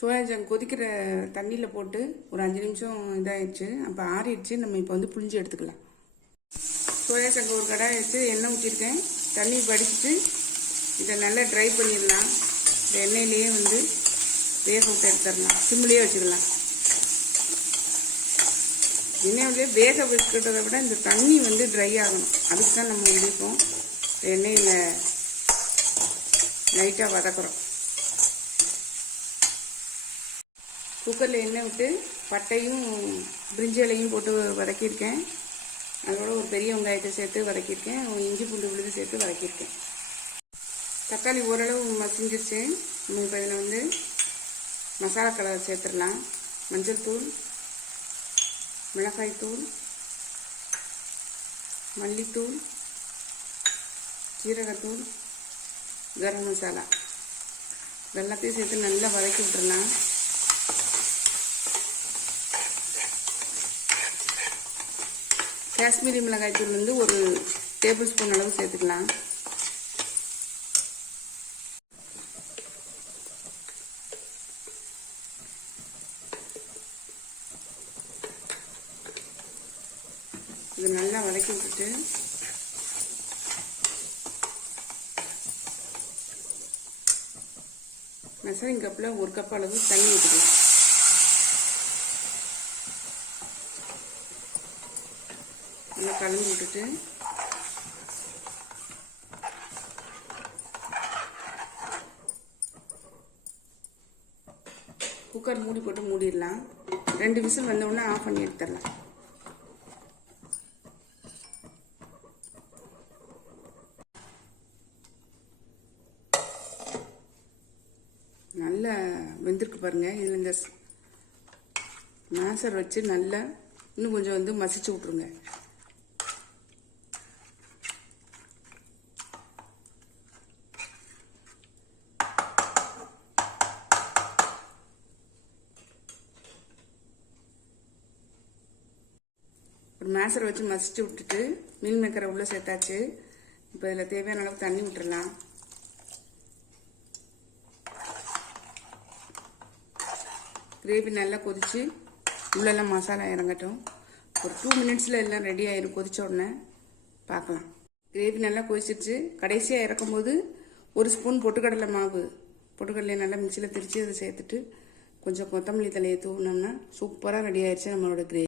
சோயாஜங் கொதிக்கிற தண்ணியில் போட்டு ஒரு 5 நிமிஷம் இதாகிடுச்சு. அப்போ ஆறிடுச்சு. நம்ம இப்போ வந்து புளிஞ்சு எடுத்துக்கலாம். சோயாஜங்கு ஒரு கடாய் எடுத்து எண்ணெய் ஊற்றிருக்கேன். தண்ணி வடிச்சிட்டு இதை நல்லா ட்ரை பண்ணிடலாம். இந்த எண்ணெயிலேயே வந்து வேக விட்டு எடுத்துடலாம். சிம்லேயே வச்சுக்கலாம். எண்ணெயிலே வேக வைக்கிறத விட இந்த தண்ணி வந்து ட்ரை ஆகணும். அதுக்கு தான் நம்ம வந்து இப்போ எண்ணெயில் லைட்டாக வதக்குறோம். குக்கரில் எண்ணெய் விட்டு பட்டையும் பிரிஞ்சிலையும் போட்டு வதக்கியிருக்கேன். அதோட ஒரு பெரிய வெங்காயத்தை சேர்த்து வதக்கியிருக்கேன். இஞ்சி பூண்டு விழுது சேர்த்து வதக்கியிருக்கேன். தக்காளி ஓரளவு மசிஞ்சிருச்சு. நம்ம இப்போ இதில் வந்து மசாலா கலர் சேர்த்துடலாம். மஞ்சள் தூள், மிளகாய் தூள், மல்லித்தூள், ஜீரகத்தூள், கரம் மசாலா எல்லாத்தையும் சேர்த்து நல்லா வதக்கி விட்டுடலாம். காஷ்மீரி மிளகாய் தூள் வந்து ஒரு டேபிள் ஸ்பூன் அளவு சேர்த்துக்கலாம். இது நல்லா வதக்கி விட்டுட்டு மெசரிங் கப்பில் 1 கப் அளவு தண்ணி ஊற்றிக்கலாம். நல்லா கலந்து விட்டுட்டு குக்கர் மூடி போட்டு மூடிடலாம். 2 விசில் வந்தவுடனே ஆஃப் பண்ணி எடுத்துடலாம். நல்லா வெந்திருக்கு பாருங்க. இதில் இந்த மேசர் வச்சு நல்லா இன்னும் கொஞ்சம் வந்து மசிச்சு விட்ருங்க. ஒரு மேசரை வச்சு மசிச்சு விட்டுட்டு மீல் மேக்கரை உள்ளே சேர்த்தாச்சு. இப்போ இதில் தேவையான அளவு தண்ணி விட்டுறலாம். கிரேவி நல்லா கொதிச்சு உள்ளெல்லாம் மசாலா இறங்கட்டும். ஒரு 2 மினிட்ஸில் எல்லாம் ரெடி ஆயிரும். கொதிச்ச உடனே பார்க்கலாம். கிரேவி நல்லா கொதிச்சிருச்சு. கடைசியாக இறக்கும்போது 1 ஸ்பூன் பொட்டுக்கடலை மாவு, பொட்டுக்கடலையை நல்லா மிக்சியில் திரிச்சு அதை சேர்த்துட்டு கொஞ்சம் கொத்தமல்லி தலையை தூவினோம்னா சூப்பராக ரெடி ஆயிடுச்சு நம்மளோட கிரேவி.